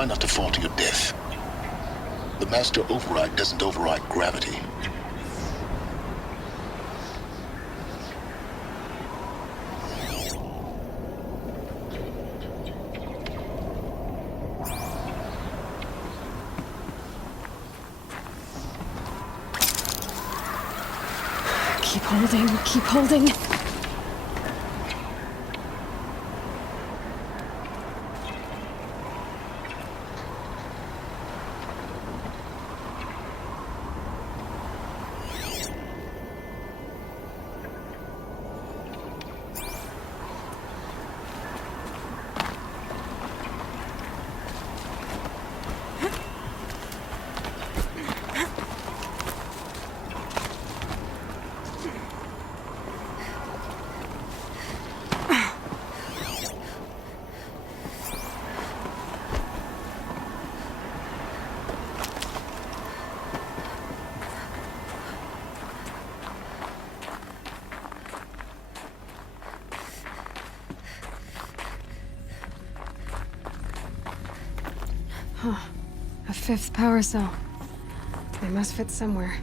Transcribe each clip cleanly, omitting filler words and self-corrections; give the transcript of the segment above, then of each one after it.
try not to fall to your death. The master override doesn't override gravity. Keep holding, keep holding. Huh. A fifth power cell. They must fit somewhere.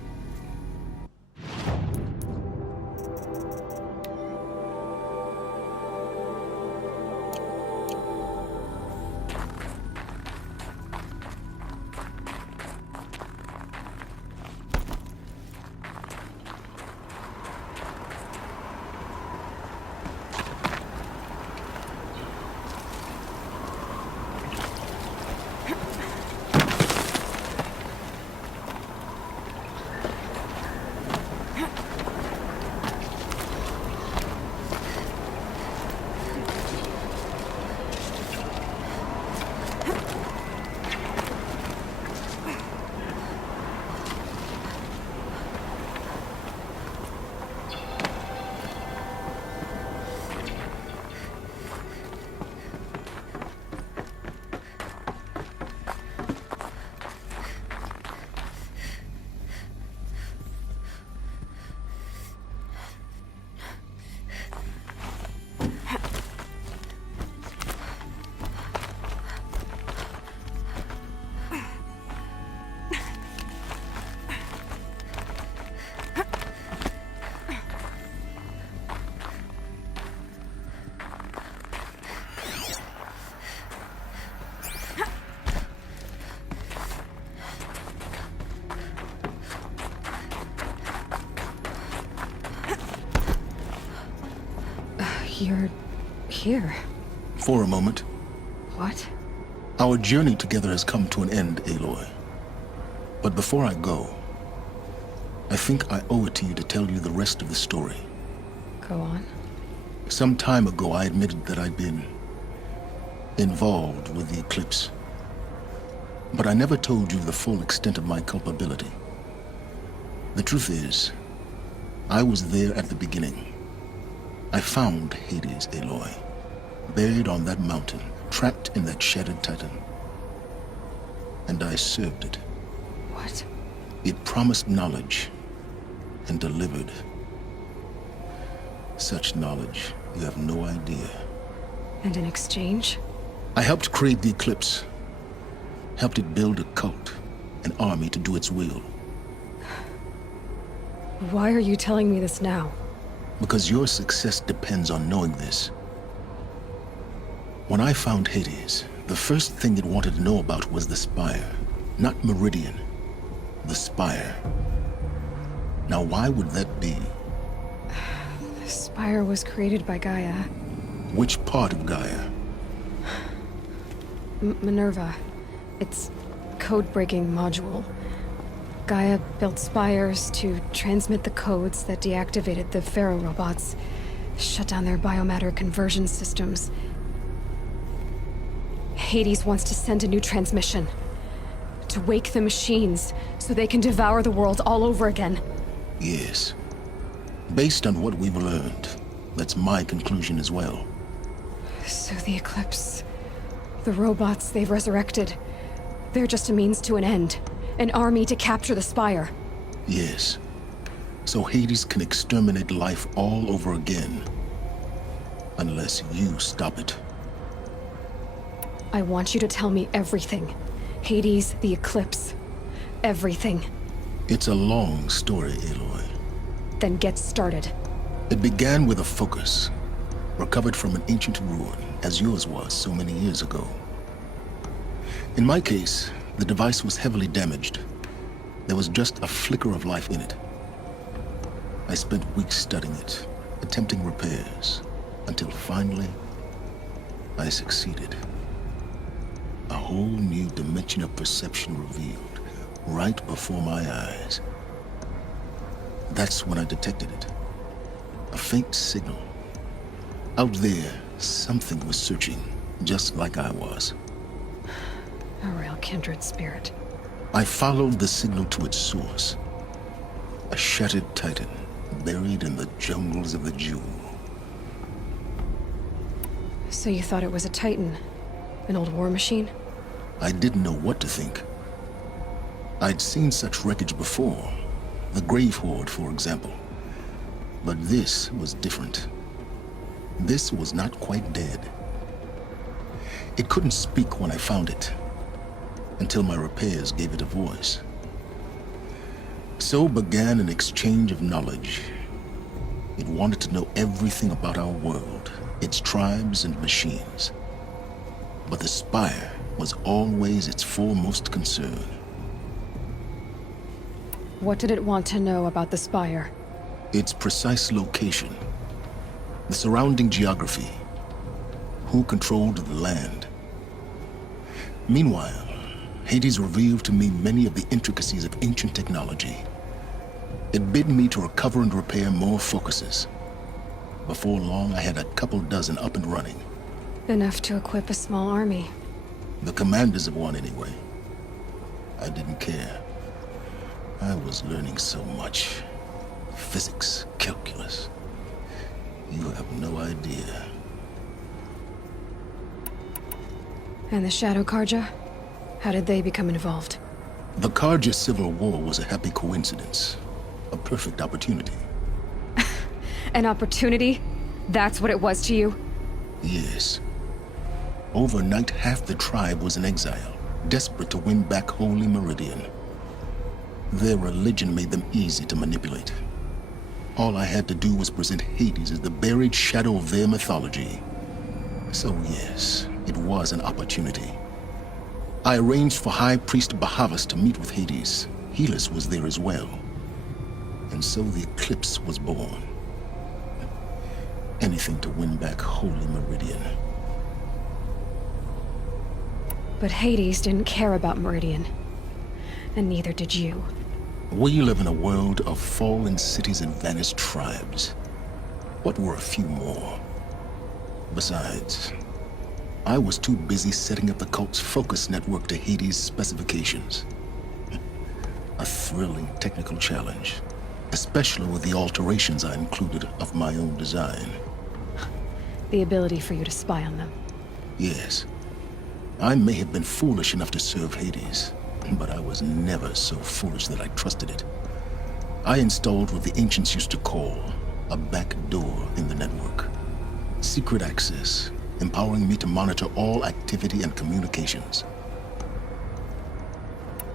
You're here. For a moment. What? Our journey together has come to an end, Aloy. But before I go, I think I owe it to you to tell you the rest of the story. Go on. Some time ago, I admitted that I'd been involved with the eclipse. But I never told you the full extent of my culpability. The truth is, I was there at the beginning. I found Hades, Aloy, buried on that mountain, trapped in that shattered titan. And I served it. What? It promised knowledge and delivered. Such knowledge, you have no idea. And in exchange? I helped create the eclipse. Helped it build a cult, an army to do its will. Why are you telling me this now? Because your success depends on knowing this. When I found Hades, the first thing it wanted to know about was the Spire. Not Meridian. The Spire. Now why would that be? The Spire was created by Gaia. Which part of Gaia? Minerva. Its code-breaking module. Gaia built spires to transmit the codes that deactivated the Pharaoh robots, shut down their biomatter conversion systems. Hades wants to send a new transmission. To wake the machines, so they can devour the world all over again. Yes. Based on what we've learned, that's my conclusion as well. So the Eclipse, the robots they've resurrected, they're just a means to an end. An army to capture the Spire. Yes. So Hades can exterminate life all over again. Unless you stop it. I want you to tell me everything. Hades, the eclipse. Everything. It's a long story, Aloy. Then get started. It began with a focus, recovered from an ancient ruin, as yours was so many years ago. In my case, the device was heavily damaged. There was just a flicker of life in it. I spent weeks studying it, attempting repairs, until finally, I succeeded. A whole new dimension of perception revealed, right before my eyes. That's when I detected it. A faint signal. Out there, something was searching, just like I was. A real kindred spirit. I followed the signal to its source. A shattered titan, buried in the jungles of the Jewel. So you thought it was a titan? An old war machine? I didn't know what to think. I'd seen such wreckage before. The Grave Horde, for example. But this was different. This was not quite dead. It couldn't speak when I found it, until my repairs gave it a voice. So began an exchange of knowledge. It wanted to know everything about our world, its tribes and machines. But the Spire was always its foremost concern. What did it want to know about the Spire? Its precise location, the surrounding geography, who controlled the land. Meanwhile, Hades revealed to me many of the intricacies of ancient technology. It bid me to recover and repair more focuses. Before long, I had a couple dozen up and running. Enough to equip a small army. The commanders of one, anyway. I didn't care. I was learning so much. Physics, calculus. You have no idea. And the Shadow Karja? How did they become involved? The Karja Civil War was a happy coincidence. A perfect opportunity. An opportunity? That's what it was to you? Yes. Overnight, half the tribe was in exile, desperate to win back Holy Meridian. Their religion made them easy to manipulate. All I had to do was present Hades as the buried shadow of their mythology. So yes, it was an opportunity. I arranged for High Priest Bahavas to meet with Hades. Helis was there as well. And so the eclipse was born. Anything to win back Holy Meridian. But Hades didn't care about Meridian. And neither did you. We live in a world of fallen cities and vanished tribes. What were a few more? Besides, I was too busy setting up the cult's focus network to Hades' specifications. A thrilling technical challenge, especially with the alterations I included of my own design. The ability for you to spy on them. Yes, I may have been foolish enough to serve Hades, but I was never so foolish that I trusted it. I installed what the ancients used to call a back door in the network. Secret access, empowering me to monitor all activity and communications.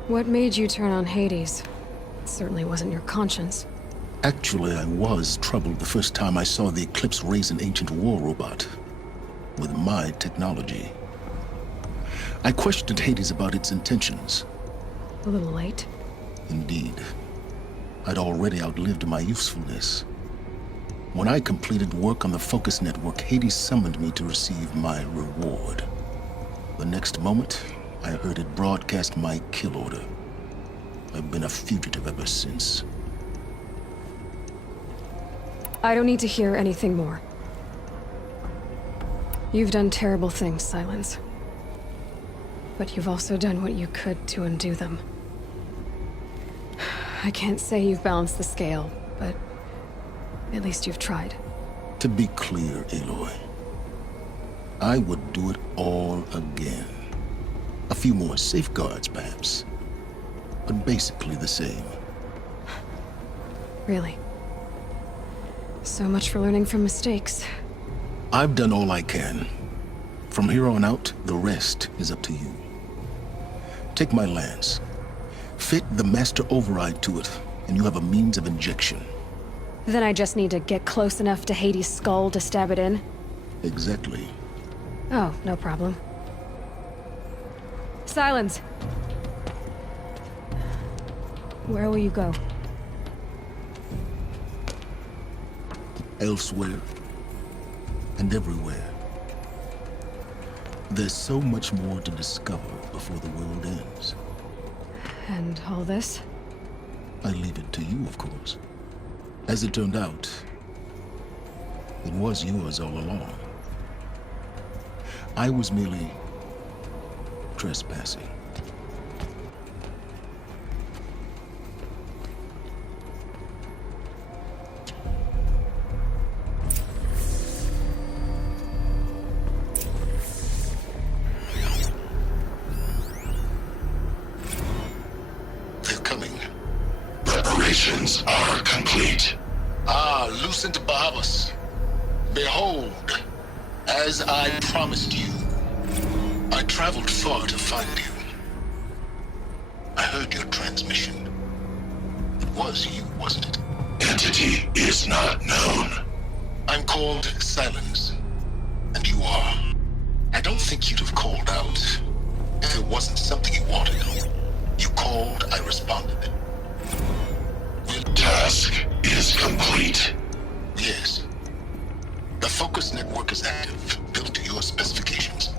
What made you turn on Hades? It certainly wasn't your conscience. Actually, I was troubled the first time I saw the Eclipse raise an ancient war robot with my technology. I questioned Hades about its intentions. A little late. Indeed. I'd already outlived my usefulness. When I completed work on the Focus Network, Hades summoned me to receive my reward. The next moment, I heard it broadcast my kill order. I've been a fugitive ever since. I don't need to hear anything more. You've done terrible things, Silence. But you've also done what you could to undo them. I can't say you've balanced the scale, but at least you've tried. To be clear, Aloy, I would do it all again. A few more safeguards, perhaps, but basically the same. Really? So much for learning from mistakes. I've done all I can. From here on out, the rest is up to you. Take my lance. Fit the master override to it, and you have a means of injection. Then I just need to get close enough to Hades' skull to stab it in? Exactly. Oh, no problem. Silence! Where will you go? Elsewhere and everywhere. There's so much more to discover before the world ends. And all this? I leave it to you, of course. As it turned out, it was yours all along. I was merely trespassing. They're coming. Preparations are complete. Ah, Lucent Barabas. Behold, as I promised you, I traveled far to find you. I heard your transmission. It was you, wasn't it? Entity is not known. I'm called Silence, and you are. I don't think you'd have called out if it wasn't something you wanted. You called, I responded. Task is complete. Yes. The focus network is active, built to your specifications.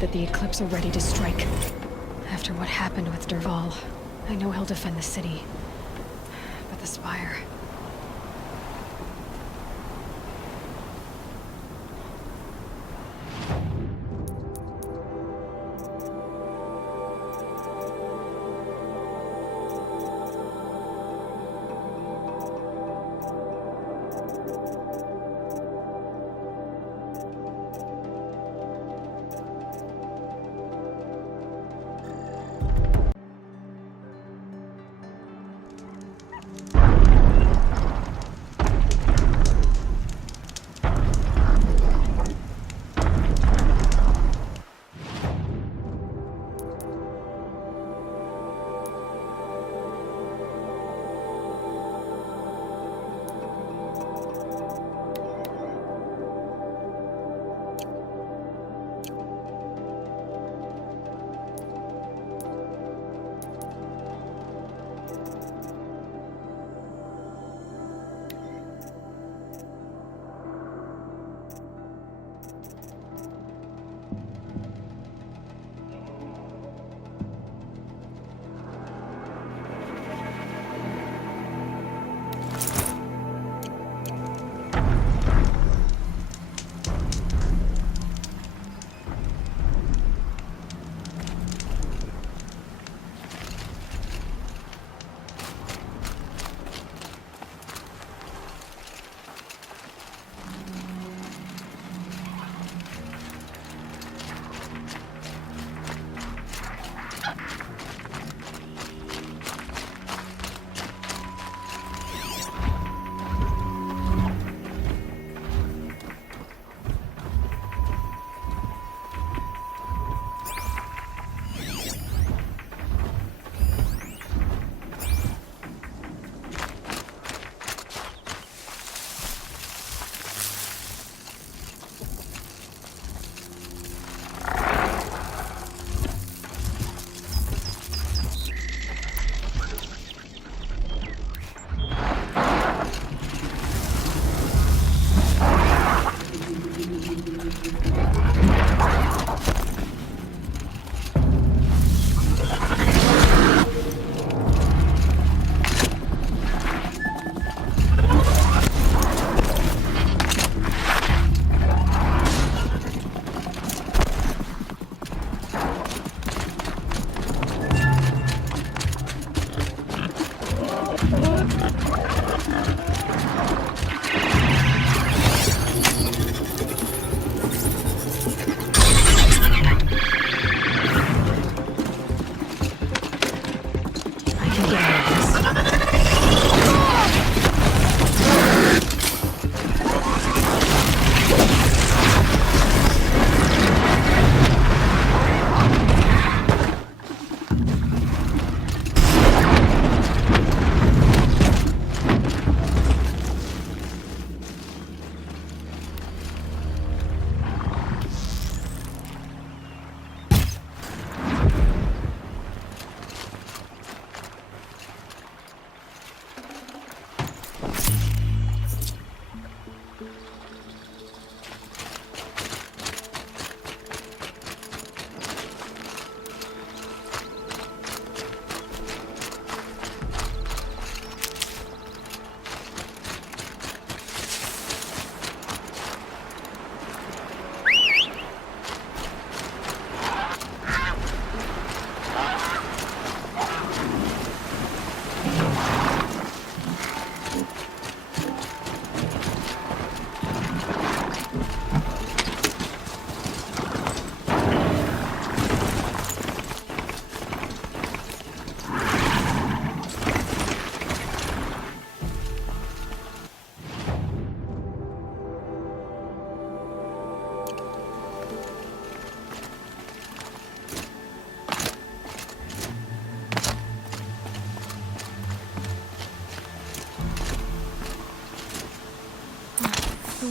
That the Eclipse are ready to strike. After what happened with Derval, I know he'll defend the city. But the Spire...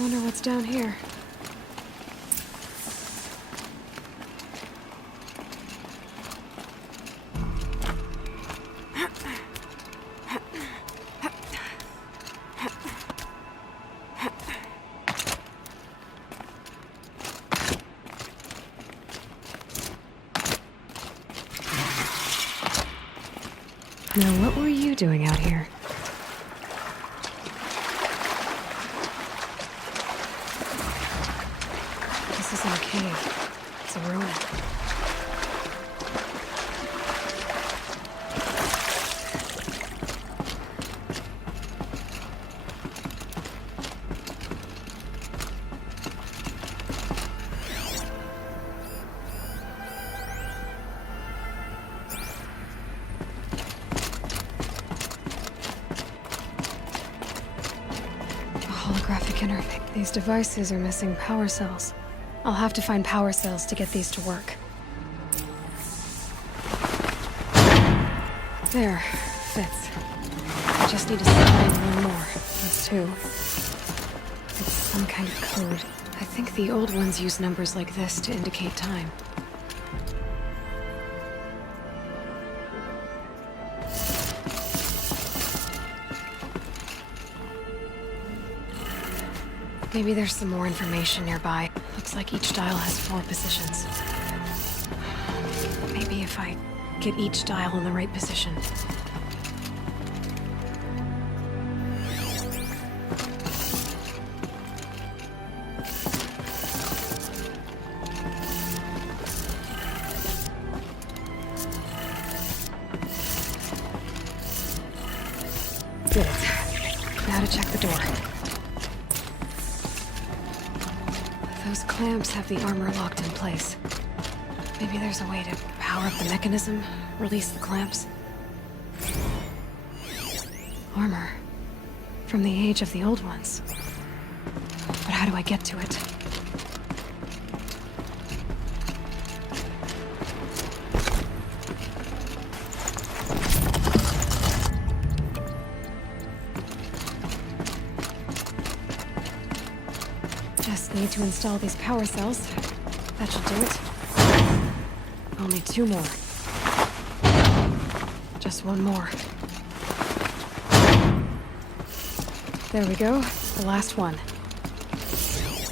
wonder what's down here. Now, what were you doing out here? This isn't a cave. It's a ruin. Holographic interface. These devices are missing power cells. I'll have to find power cells to get these to work. There. Fits. I just need to slide in one more. That's two. It's some kind of code. I think the old ones use numbers like this to indicate time. Maybe there's some more information nearby. Looks like each dial has 4 positions. Maybe if I get each dial in the right position. Did it. Now to check the door. Those clamps have the armor locked in place. Maybe there's a way to power up the mechanism, release the clamps. Armor. From the age of the old ones. But how do I get to it? Just need to install these power cells. That should do it. Only 2 more. Just 1 more. There we go. The last one.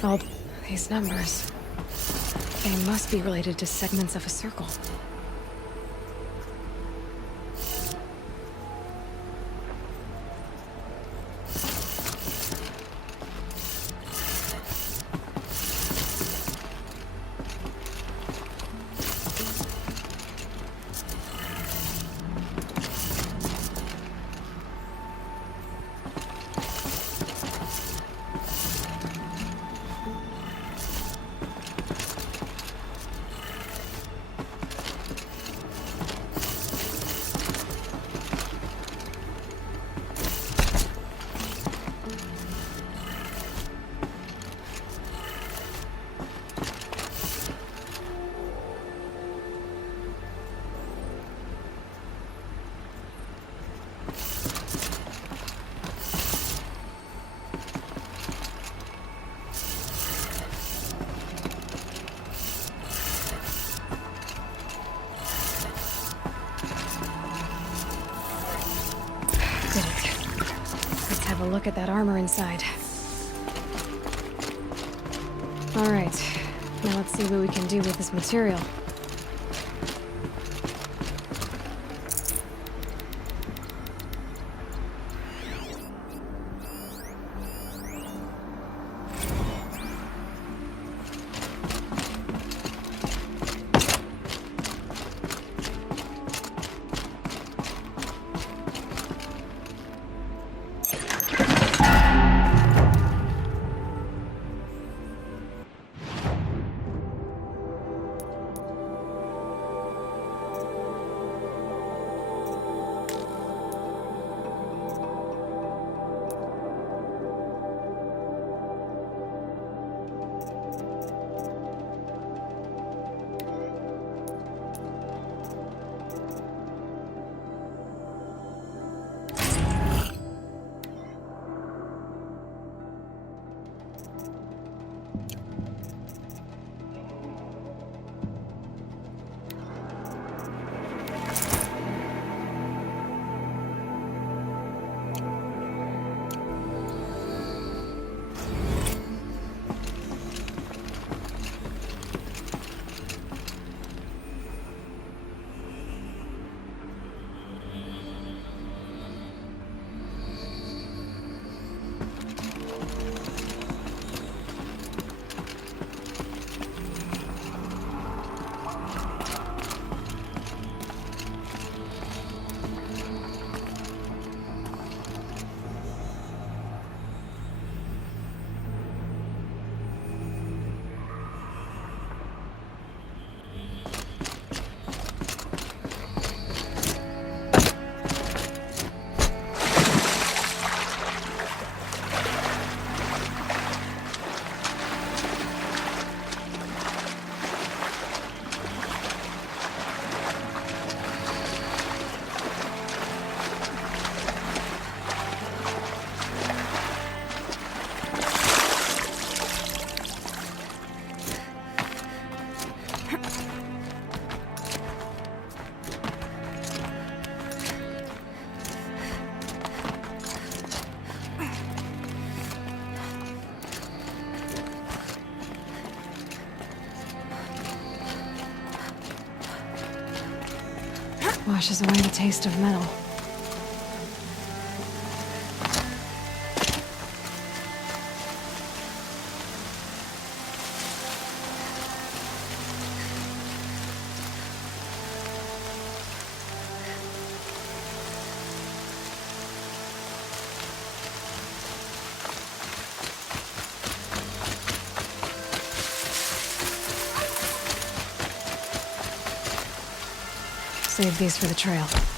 Oh, these numbers. They must be related to segments of a circle. A look at that armor inside. All right, now let's see what we can do with this material. Washes away the taste of metal. Save these for the trail.